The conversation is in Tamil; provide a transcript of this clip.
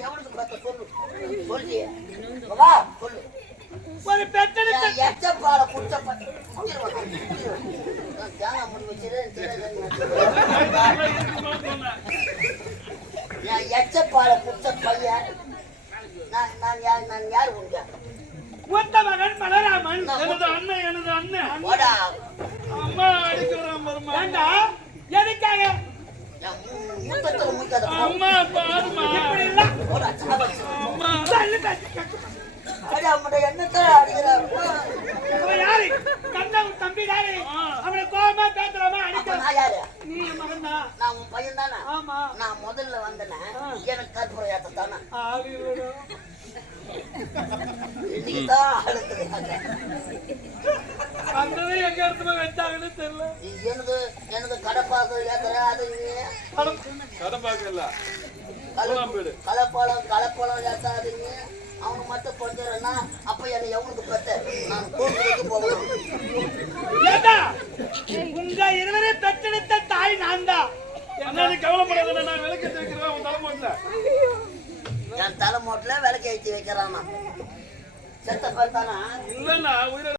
எவனுக்கு பார்த்த சொல்லு சொல்லியே வா சொல்லு ஒரு பெற்றெடுத்த எச்சப்பால குச்சப்பா தேங்காய் முடி வச்சிரு எச்சப்பால குச்ச பையன் நான் யாரு உங்க மூத்த மகன் பலராமன் எனது அண்ணன் ஓடா அம்மா அடிக்கிறான் பெருமா ஏண்டா எதுக்காக மூத்தத்துல மூக்காத அம்மா பாருமா இப்படி இல்ல ஓடா சாவச்சு அம்மா அடா முட என்னத்த அடிக்கிறான் அவன் யாரு கண்ணன் தம்பி தானே அவனை கோவமா பேசுறாமா அடிக்க நான் யாரு நீ மகன் தான் நான் உன் பையன் தானே ஆமா நான் முதல்ல வந்தேன் எனக்கு கற்பூரம் ஏத்த தானே இன்னைக்குதான் அழுத்துறாங்க அந்த எங்க இடத்துல வச்சாங்கன்னு தெரியல எனக்கு கடப்பாக்கு ஏத்துற அது கடை பார்க்கல கலப்பழம் ஏத்தாதீங்க அவனு மட்டும் கொஞ்சம்னா அப்ப என்ன எவனுக்கு பெத்த நான் கோவிலுக்கு போகணும் ஏண்டா உங்க இருவரை பெற்றெடுத்த தாய் நான் தான் என்ன கவலைப்படாத நான் விளக்கேற்றி வைக்கிறேன் உன் தலைமோட்டில் என் தலைமோட்டில் விளக்கு ஏற்றி வைக்கிறானா செத்த பார்த்தானா இல்லைன்னா உயிரை